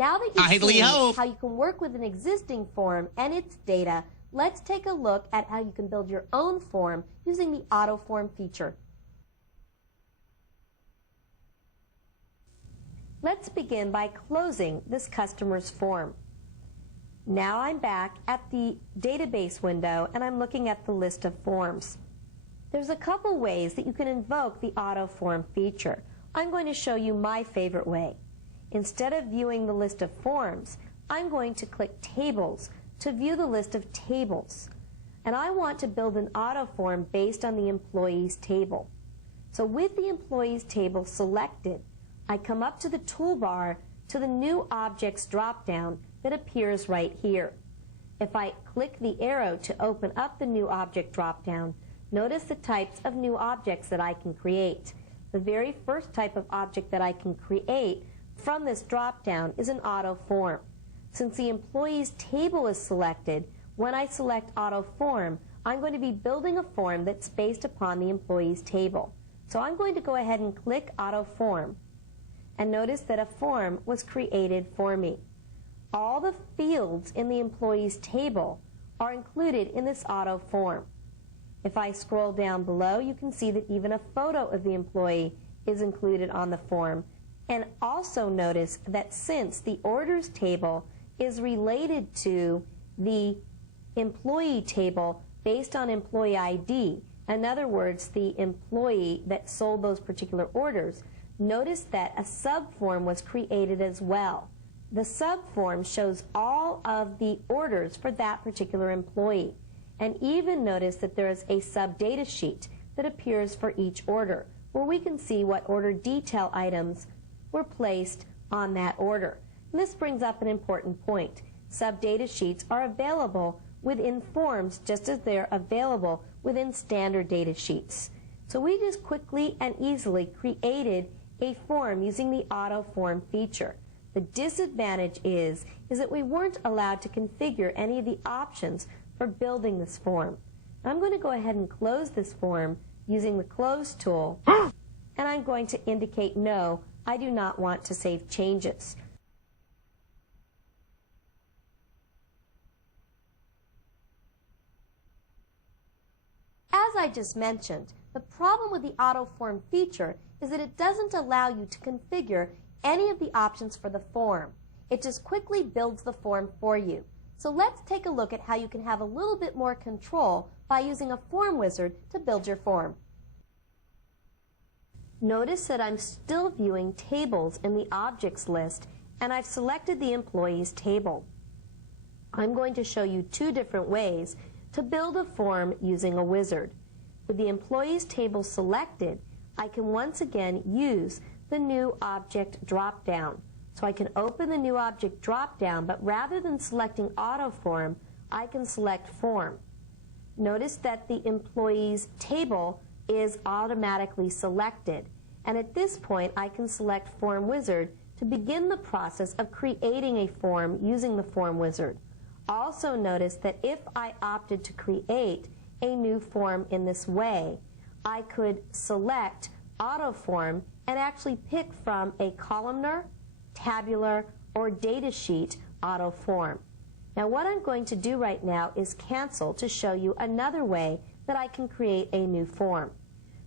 Now that you've Idly seen hope. how you can work with an existing form and its data, let's take a look at how you can build your own form using the AutoForm feature. Let's begin by closing this customer's form. Now I'm back at the database window and I'm looking at the list of forms. There's a couple ways that you can invoke the AutoForm feature. I'm going to show you my favorite way. Instead of viewing the list of forms, I'm going to click Tables to view the list of tables. And I want to build an AutoForm based on the Employees table. So with the Employees table selected, I come up to the toolbar to the New Objects drop-down that appears right here. If I click the arrow to open up the New Object drop-down, notice the types of new objects that I can create. The very first type of object that I can create from this drop-down is an AutoForm. Since the Employees table is selected, when I select AutoForm, I'm going to be building a form that's based upon the Employees table. So I'm going to go ahead and click AutoForm. And notice that a form was created for me. All the fields in the Employees table are included in this AutoForm. If I scroll down below, you can see that even a photo of the employee is included on the form. And also notice that since the Orders table is related to the Employee table based on employee ID, in other words, the employee that sold those particular orders, notice that a subform was created as well. The subform shows all of the orders for that particular employee. And even notice that there is a sub-data sheet that appears for each order, where we can see what order detail items were placed on that order. And this brings up an important point. Sub-data sheets are available within forms just as they're available within standard data sheets. So we just quickly and easily created a form using the AutoForm feature. The disadvantage is that we weren't allowed to configure any of the options for building this form. I'm going to go ahead and close this form using the Close tool, and I'm going to indicate no, I do not want to save changes. As I just mentioned, the problem with the AutoForm feature is that it doesn't allow you to configure any of the options for the form. It just quickly builds the form for you. So let's take a look at how you can have a little bit more control by using a form wizard to build your form. Notice that I'm still viewing tables in the objects list, and I've selected the Employees table. I'm going to show you two different ways to build a form using a wizard. With the Employees table selected, I can once again use the New Object drop-down. So I can open the New Object drop-down, but rather than selecting AutoForm, I can select Form. Notice that the Employees table is automatically selected. And at this point, I can select Form Wizard to begin the process of creating a form using the Form Wizard. Also notice that if I opted to create a new form in this way, I could select AutoForm and actually pick from a columnar, tabular, or datasheet AutoForm. Now what I'm going to do right now is cancel to show you another way that I can create a new form.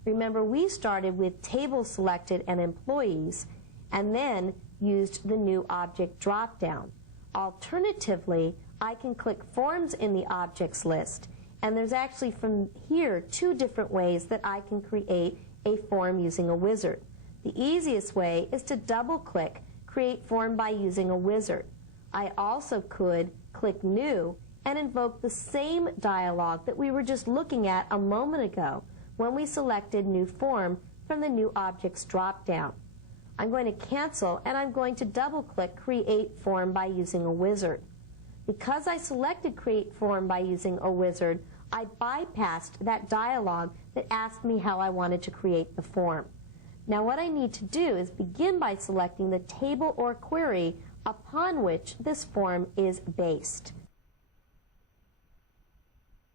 Remember, we started with tables selected and employees, and then used the New Object drop-down. Alternatively, I can click Forms in the Objects list, and there's actually from here two different ways that I can create a form using a wizard. The easiest way is to double-click Create Form by using a wizard. I also could click New and invoke the same dialog that we were just looking at a moment ago when we selected New Form from the New Objects drop-down. I'm going to cancel, and I'm going to double-click Create Form by using a wizard. Because I selected Create Form by using a wizard, I bypassed that dialog that asked me how I wanted to create the form. Now what I need to do is begin by selecting the table or query upon which this form is based.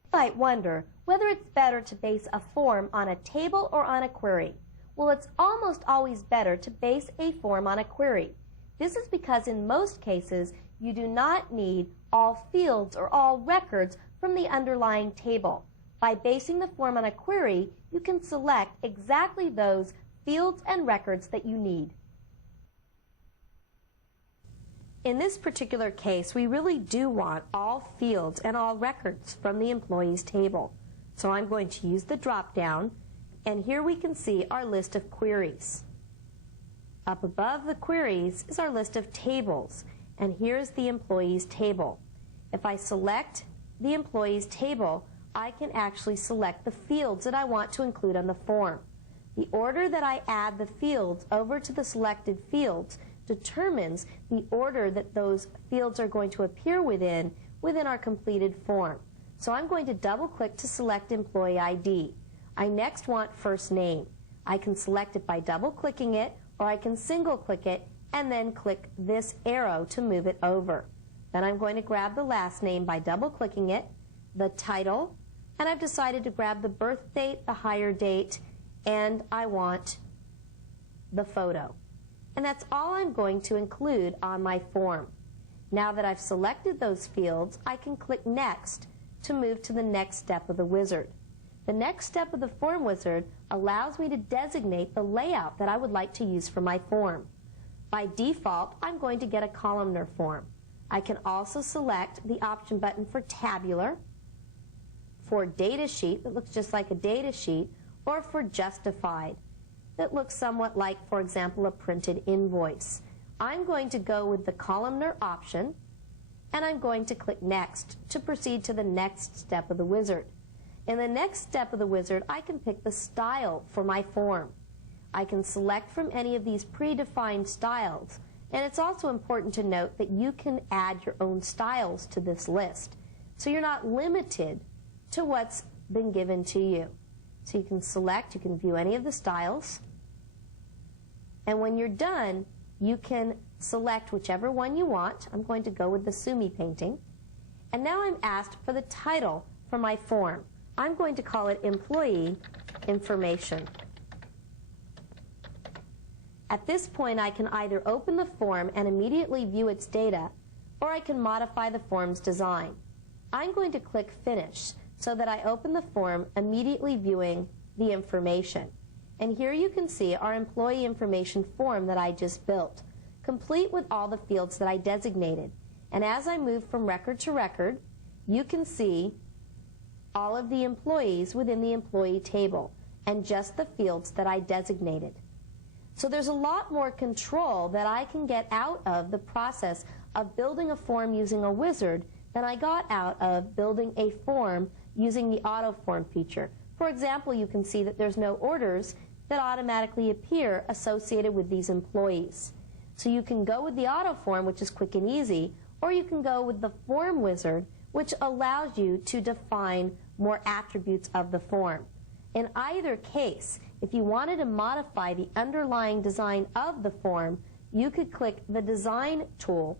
You might wonder whether it's better to base a form on a table or on a query. Well, it's almost always better to base a form on a query. This is because in most cases, you do not need all fields or all records from the underlying table. By basing the form on a query, you can select exactly those fields and records that you need. In this particular case, we really do want all fields and all records from the employees table. So I'm going to use the drop-down, and here we can see our list of queries. Up above the queries is our list of tables, and here's the employees table. If I select the employees table, I can actually select the fields that I want to include on the form. The order that I add the fields over to the selected fields determines the order that those fields are going to appear within our completed form. So I'm going to double-click to select Employee ID. I next want first name. I can select it by double-clicking it, or I can single-click it and then click this arrow to move it over. Then I'm going to grab the last name by double-clicking it, the title, and I've decided to grab the birth date, the hire date, and I want the photo. And that's all I'm going to include on my form. Now that I've selected those fields, I can click Next to move to the next step of the wizard. The next step of the form wizard allows me to designate the layout that I would like to use for my form. By default, I'm going to get a columnar form. I can also select the option button for tabular, for data sheet that looks just like a data sheet, or for justified that looks somewhat like, for example, a printed invoice. I'm going to go with the columnar option, and I'm going to click Next to proceed to the next step of the wizard. In the next step of the wizard, I can pick the style for my form. I can select from any of these predefined styles, and it's also important to note that you can add your own styles to this list. So you're not limited to what's been given to you. So you can select, you can view any of the styles, and when you're done, you can select whichever one you want. I'm going to go with the Sumi painting. And now I'm asked for the title for my form. I'm going to call it Employee Information. At this point, I can either open the form and immediately view its data, or I can modify the form's design. I'm going to click Finish so that I open the form immediately viewing the information. And here you can see our employee information form that I just built, complete with all the fields that I designated. And as I move from record to record, you can see all of the employees within the employee table and just the fields that I designated. So there's a lot more control that I can get out of the process of building a form using a wizard than I got out of building a form using the AutoForm feature. For example, you can see that there's no orders that automatically appear associated with these employees. So you can go with the AutoForm, which is quick and easy, or you can go with the Form Wizard, which allows you to define more attributes of the form. In either case, if you wanted to modify the underlying design of the form, you could click the Design tool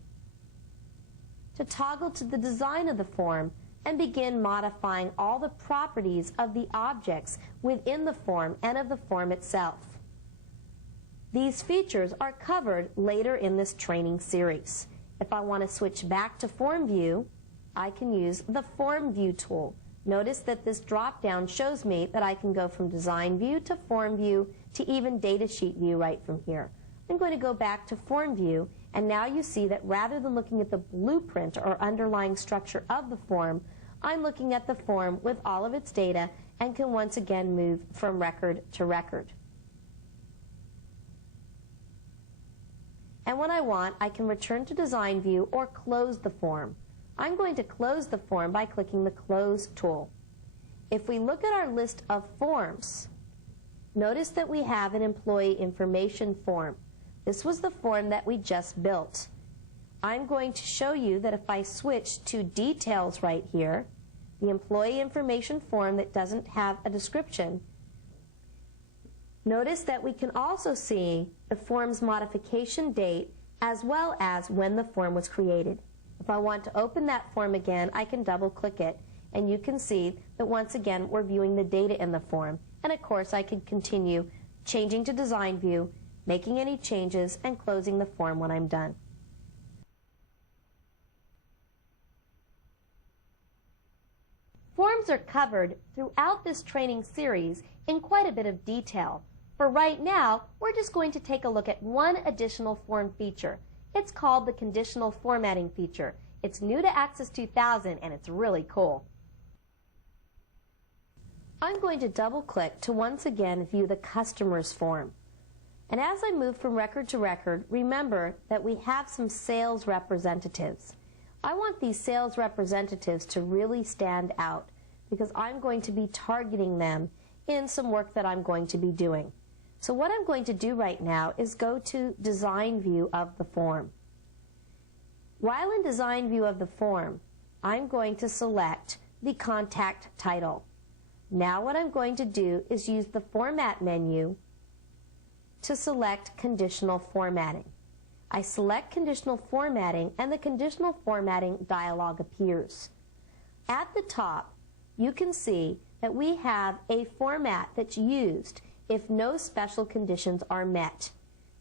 to toggle to the design of the form and begin modifying all the properties of the objects within the form and of the form itself. These features are covered later in this training series. If I want to switch back to Form View, I can use the Form View tool. Notice that this drop-down shows me that I can go from Design View to Form View to even Data Sheet View right from here. I'm going to go back to Form View, and now you see that rather than looking at the blueprint or underlying structure of the form, I'm looking at the form with all of its data and can once again move from record to record. And when I want, I can return to Design View or close the form. I'm going to close the form by clicking the Close tool. If we look at our list of forms, notice that we have an employee information form. This was the form that we just built. I'm going to show you that if I switch to Details right here, the employee information form that doesn't have a description, notice that we can also see the form's modification date as well as when the form was created. If I want to open that form again, I can double-click it, and you can see that once again we're viewing the data in the form. And of course, I could continue changing to Design View, making any changes, and closing the form when I'm done. Forms are covered throughout this training series in quite a bit of detail. For right now, we're just going to take a look at one additional form feature. It's called the Conditional Formatting feature. It's new to Access 2000 and it's really cool. I'm going to double-click to once again view the customer's form. And as I move from record to record, remember that we have some sales representatives. I want these sales representatives to really stand out because I'm going to be targeting them in some work that I'm going to be doing. So what I'm going to do right now is go to Design View of the form. While in Design View of the form, I'm going to select the contact title. Now what I'm going to do is use the Format menu to select Conditional Formatting. I select Conditional Formatting and the Conditional Formatting dialog appears. At the top, you can see that we have a format that's used if no special conditions are met.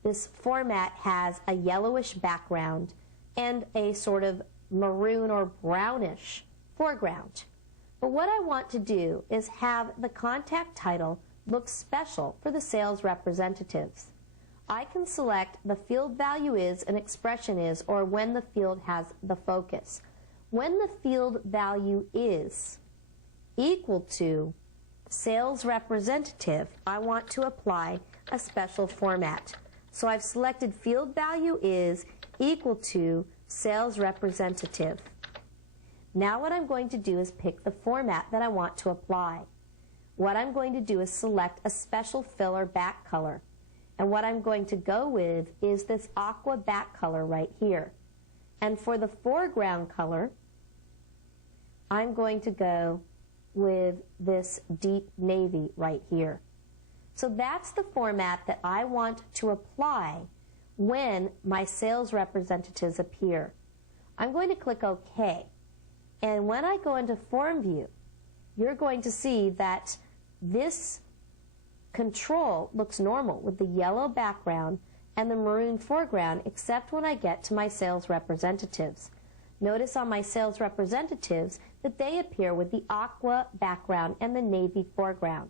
This format has a yellowish background and a sort of maroon or brownish foreground. But what I want to do is have the contact title look special for the sales representatives. I can select the field value is and expression is, or when the field has the focus. When the field value is equal to sales representative, I want to apply a special format. So I've selected field value is equal to sales representative. Now what I'm going to do is pick the format that I want to apply. What I'm going to do is select a special fill or back color. And what I'm going to go with is this aqua back color right here. And for the foreground color, I'm going to go with this deep navy right here. So that's the format that I want to apply when my sales representatives appear. I'm going to click OK. And when I go into Form View, you're going to see that this control looks normal with the yellow background and the maroon foreground, except when I get to my sales representatives. Notice on my sales representatives that they appear with the aqua background and the navy foreground.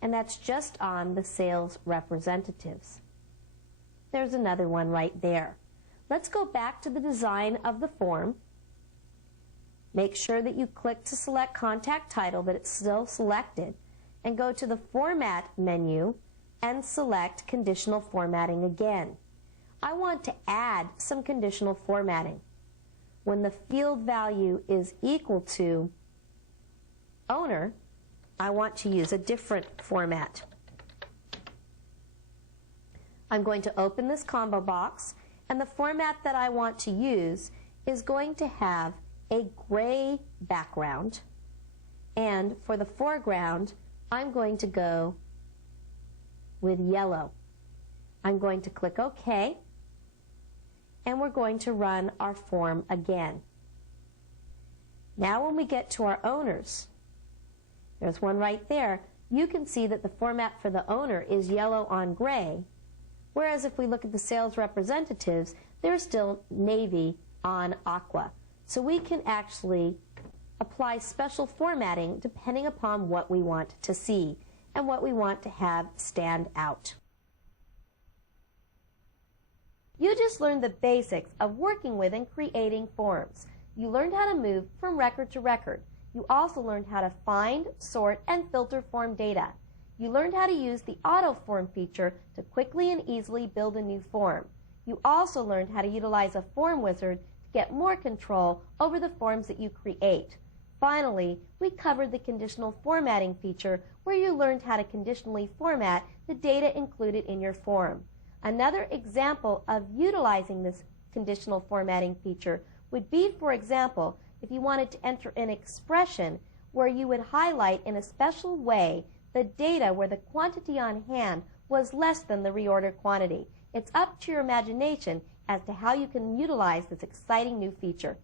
And that's just on the sales representatives. There's another one right there. Let's go back to the design of the form. Make sure that you click to select contact title, that it's still selected, and go to the Format menu and select Conditional Formatting again. I want to add some conditional formatting. When the field value is equal to owner, I want to use a different format. I'm going to open this combo box, and the format that I want to use is going to have a gray background, and for the foreground, I'm going to go with yellow. I'm going to click OK, and we're going to run our form again. Now when we get to our owners, there's one right there, you can see that the format for the owner is yellow on gray, whereas if we look at the sales representatives, they're still navy on aqua. So we can actually apply special formatting depending upon what we want to see and what we want to have stand out. You just learned the basics of working with and creating forms. You learned how to move from record to record. You also learned how to find, sort, and filter form data. You learned how to use the AutoForm feature to quickly and easily build a new form. You also learned how to utilize a form wizard to get more control over the forms that you create. Finally, we covered the conditional formatting feature where you learned how to conditionally format the data included in your form. Another example of utilizing this conditional formatting feature would be, for example, if you wanted to enter an expression where you would highlight in a special way the data where the quantity on hand was less than the reorder quantity. It's up to your imagination as to how you can utilize this exciting new feature.